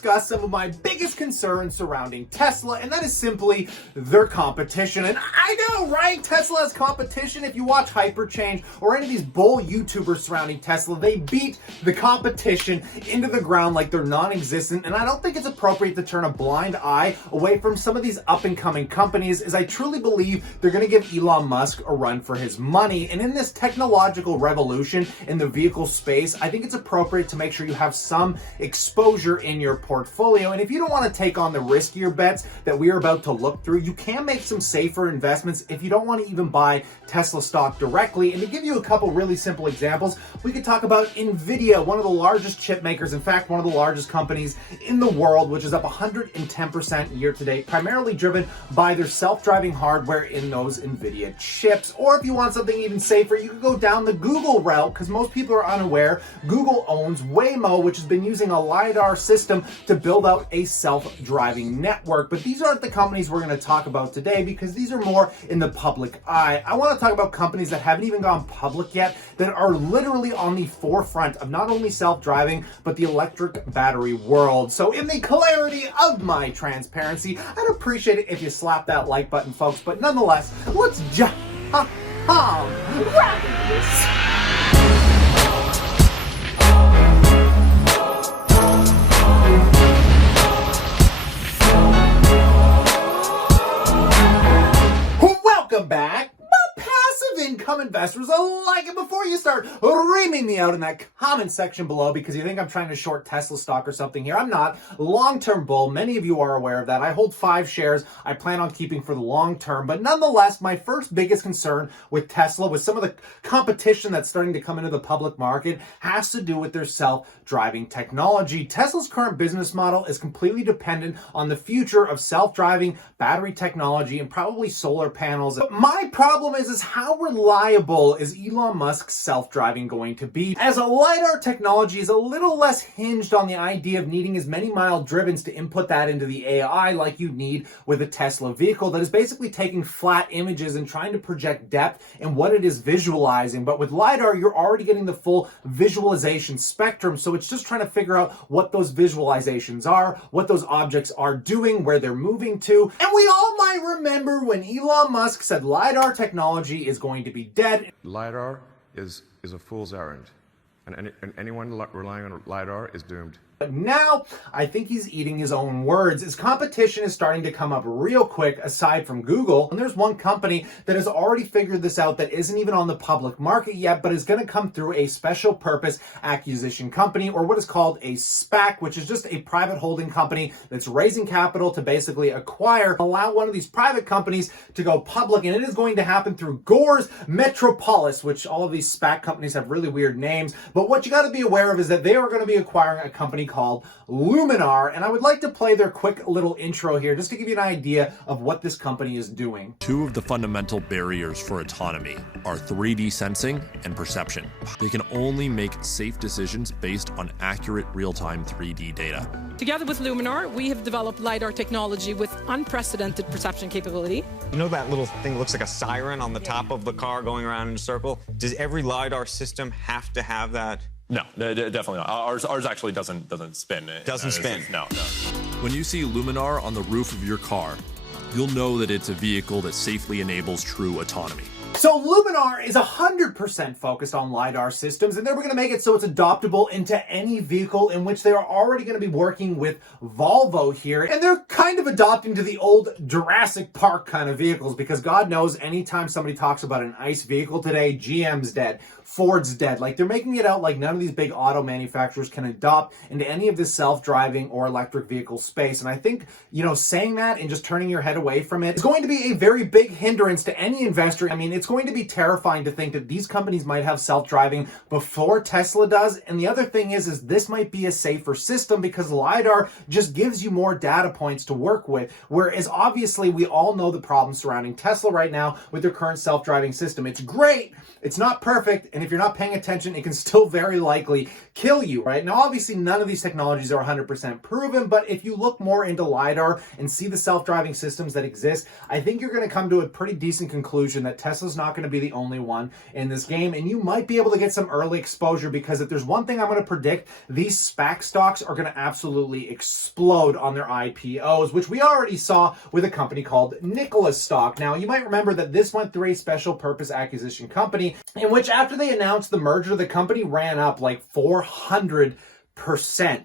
discuss some of my biggest concerns surrounding Tesla, and that is simply their competition. And I know, right? Tesla has competition. If you watch Hyperchange or any of these bull YouTubers surrounding Tesla, they beat the competition into the ground like they're non-existent. And I don't think it's appropriate to turn a blind eye away from some of these up-and-coming companies, as I truly believe they're going to give Elon Musk a run for his money. And in this technological revolution in the vehicle space, I think it's appropriate to make sure you have some exposure in your portfolio. And if you don't want to take on the riskier bets that we are about to look through, you can make some safer investments if you don't want to even buy Tesla stock directly. And to give you a couple really simple examples, we could talk about NVIDIA, one of the largest chip makers, in fact, one of the largest companies in the world, which is up 110% year to date, primarily driven by their self-driving hardware in those NVIDIA chips. Or if you want something even safer, you could go down the Google route, because most people are unaware, Google owns Waymo, which has been using a LiDAR system to build out a self-driving network. But these aren't the companies we're going to talk about today, because these are more in the public eye. I want to talk about companies that haven't even gone public yet, that are literally on the forefront of not only self-driving, but the electric battery world. So in the clarity of my transparency, I'd appreciate it if you slap that like button, folks. But nonetheless, let's jump right into this. Welcome back, passive income investors alike. And before you start reaming me out in that comment section below because you think I'm trying to short Tesla stock or something here, I'm not. Long-term bull. Many of you are aware of that. I hold 5 shares I plan on keeping for the long term. But nonetheless, my first biggest concern with Tesla, with some of the competition that's starting to come into the public market, has to do with their self-driving technology. Tesla's current business model is completely dependent on the future of self-driving battery technology and probably solar panels. But my problem is how reliable is Elon Musk's self-driving going to be? As a LiDAR technology is a little less hinged on the idea of needing as many mile drivens to input that into the AI like you need with a Tesla vehicle that is basically taking flat images and trying to project depth in what it is visualizing. But with LiDAR, you're already getting the full visualization spectrum. So it's just trying to figure out what those visualizations are, what those objects are doing, where they're moving to. And we all might remember when Elon Musk said LiDAR technology is going to be dead. LiDAR is a fool's errand, and anyone relying on LiDAR is doomed. But now, I think he's eating his own words. His competition is starting to come up real quick, aside from Google. And there's one company that has already figured this out that isn't even on the public market yet, but is going to come through a special purpose acquisition company, or what is called a SPAC, which is just a private holding company that's raising capital to basically allow one of these private companies to go public. And it is going to happen through Gore's Metropolis, which all of these SPAC companies have really weird names. But what you got to be aware of is that they are going to be acquiring a company called Luminar, and I would like to play their quick little intro here just to give you an idea of what this company is doing. Two of the fundamental barriers for autonomy are 3D sensing and perception. They can only make safe decisions based on accurate real-time 3D data. Together with Luminar, we have developed LiDAR technology with unprecedented perception capability. You know that little thing that looks like a siren on the top of the car going around in a circle? Does every LiDAR system have to have that? No, definitely not. Ours actually doesn't spin. Doesn't spin? No. When you see Luminar on the roof of your car, you'll know that it's a vehicle that safely enables true autonomy. So Luminar is 100% focused on LiDAR systems, and they're going to make it so it's adoptable into any vehicle, in which they are already going to be working with Volvo here. And they're kind of adopting to the old Jurassic Park kind of vehicles, because God knows anytime somebody talks about an ICE vehicle today, GM's dead, Ford's dead. Like, they're making it out like none of these big auto manufacturers can adopt into any of this self-driving or electric vehicle space. And I think, saying that and just turning your head away from it is going to be a very big hindrance to any investor. I mean, it's going to be terrifying to think that these companies might have self-driving before Tesla does. And the other thing is this might be a safer system, because LiDAR just gives you more data points to work with. Whereas obviously we all know the problems surrounding Tesla right now with their current self-driving system. It's great. It's not perfect. And if you're not paying attention, it can still very likely kill you, right? Now, obviously, none of these technologies are 100% proven, but if you look more into LiDAR and see the self-driving systems that exist, I think you're going to come to a pretty decent conclusion that Tesla's Tesla's not going to be the only one in this game, and you might be able to get some early exposure, because if there's one thing I'm going to predict, these SPAC stocks are going to absolutely explode on their IPOs, which we already saw with a company called Nikola stock. Now, you might remember that this went through a special purpose acquisition company, in which after they announced the merger, the company ran up like 400%.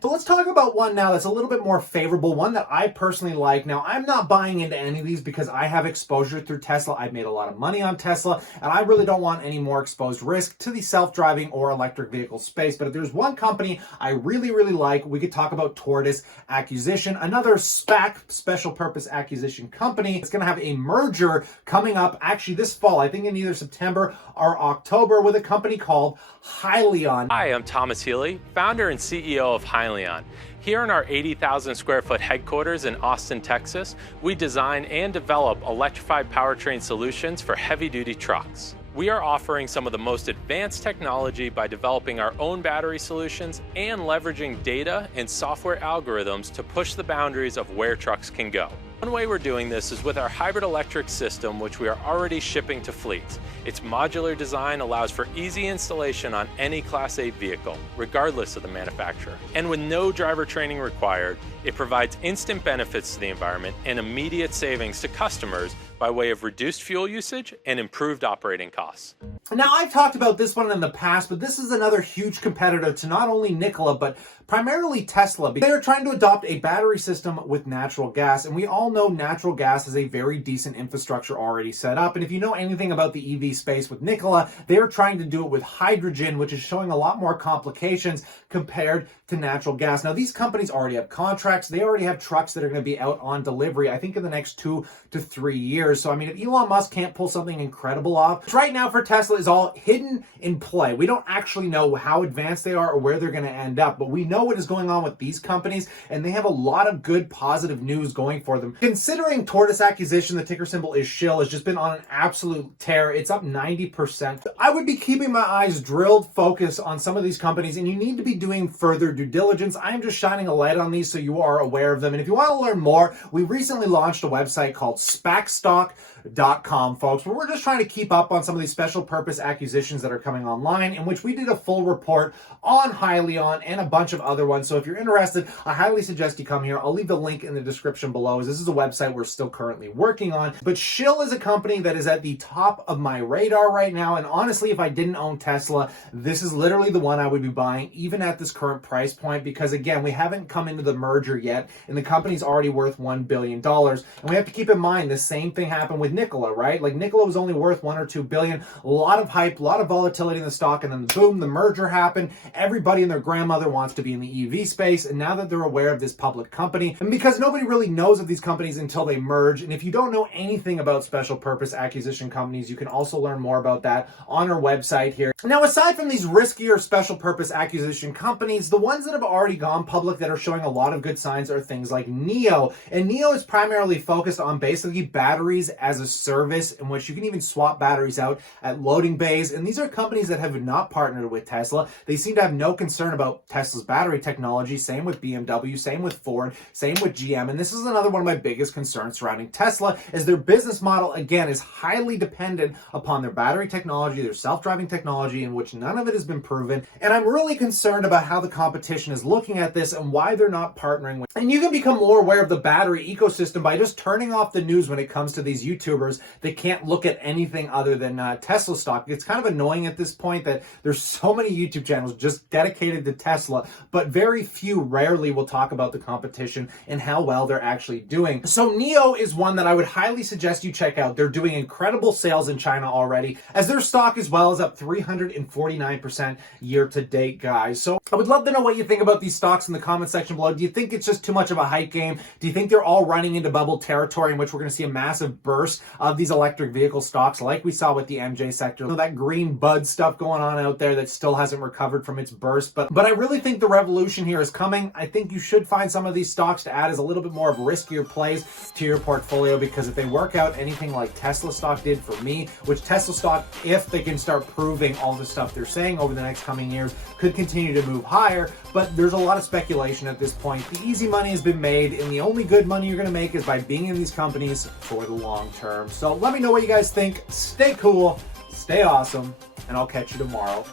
So let's talk about one now that's a little bit more favorable, one that I personally like. Now, I'm not buying into any of these because I have exposure through Tesla. I've made a lot of money on Tesla, and I really don't want any more exposed risk to the self-driving or electric vehicle space. But if there's one company I really, really like, we could talk about Tortoise Acquisition, another SPAC, special purpose acquisition company. It's going to have a merger coming up actually this fall, I think in either September or October, with a company called Hyliion. Hi, I'm Thomas Healy, founder and CEO of Hyliion. Here in our 80,000 square foot headquarters in Austin, Texas, we design and develop electrified powertrain solutions for heavy-duty trucks. We are offering some of the most advanced technology by developing our own battery solutions and leveraging data and software algorithms to push the boundaries of where trucks can go. One way we're doing this is with our hybrid electric system, which we are already shipping to fleets. Its modular design allows for easy installation on any Class 8 vehicle, regardless of the manufacturer. And with no driver training required, it provides instant benefits to the environment and immediate savings to customers by way of reduced fuel usage and improved operating costs. Now, I've talked about this one in the past, but this is another huge competitor to not only Nikola, but primarily Tesla. They're trying to adopt a battery system with natural gas, and we all know natural gas is a very decent infrastructure already set up. And if you know anything about the EV space with Nikola, they're trying to do it with hydrogen, which is showing a lot more complications compared to natural gas. Now, these companies already have contracts. They already have trucks that are going to be out on delivery, I think in the next 2 to 3 years. So, I mean, if Elon Musk can't pull something incredible off, right now for Tesla is all hidden in play. We don't actually know how advanced they are or where they're going to end up, but we know what is going on with these companies, and they have a lot of good positive news going for them. Considering Tortoise Acquisition, the ticker symbol is SHIL, has just been on an absolute tear. It's up 90%. I would be keeping my eyes drilled, focused on some of these companies, and you need to be doing further due diligence. I am just shining a light on these so you are aware of them. And if you want to learn more, we recently launched a website called SPACstock.com, folks, where we're just trying to keep up on some of these special purpose acquisitions that are coming online, in which we did a full report on Hyliion and a bunch of other ones. So if you're interested, I highly suggest you come here. I'll leave the link in the description below, as this is a website we're still currently working on. But SHIL is a company that is at the top of my radar right now. And honestly, if I didn't own Tesla, this is literally the one I would be buying, even at this current price point, because again, we haven't come into the merger yet, and the company's already worth $1 billion. And we have to keep in mind the same thing happened with Nikola, right? Like, Nikola was only worth $1 or $2 billion. A lot of hype, a lot of volatility in the stock, and then boom, the merger happened. Everybody and their grandmother wants to be in the EV space, and now that they're aware of this public company, and because nobody really knows of these companies until they merge, and if you don't know anything about special purpose acquisition companies, you can also learn more about that on our website here. Now, aside from these riskier special purpose acquisition companies, the ones that have already gone public that are showing a lot of good signs are things like NIO. And NIO is primarily focused on basically batteries as a service, in which you can even swap batteries out at loading bays. And these are companies that have not partnered with Tesla. They seem to have no concern about Tesla's battery technology. Same with BMW, same with Ford, same with GM. And this is another one of my biggest concerns surrounding Tesla, is their business model, again, is highly dependent upon their battery technology, their self-driving technology, in which none of it has been proven. And I'm really concerned about how the competition is looking at this and why they're not partnering with. And you can become more aware of the battery ecosystem by just turning off the news when it comes to these YouTubers that can't look at anything other than Tesla stock. It's kind of annoying at this point that there's so many YouTube channels just dedicated to Tesla, but very few, rarely will talk about the competition and how well they're actually doing. So NIO is one that I would highly suggest you check out. They're doing incredible sales in China already, as their stock as well is up 349% year to date, guys. So I would love to know what you think about these stocks in the comment section below. Do you think it's just too much of a hype game? Do you think they're all running into bubble territory, in which we're going to see a massive burst of these electric vehicle stocks like we saw with the MJ sector to that green bud stuff going on out there that still hasn't recovered from its burst. But I really think the revolution here is coming. I think you should find some of these stocks to add as a little bit more of riskier plays to your portfolio, because if they work out anything like Tesla stock did for me, which Tesla stock, if they can start proving all the stuff they're saying over the next coming years, could continue to move higher. But there's a lot of speculation at this point. The easy money has been made, and the only good money you're going to make is by being in these companies for the long term. So let me know what you guys think. Stay cool, stay awesome, and I'll catch you tomorrow.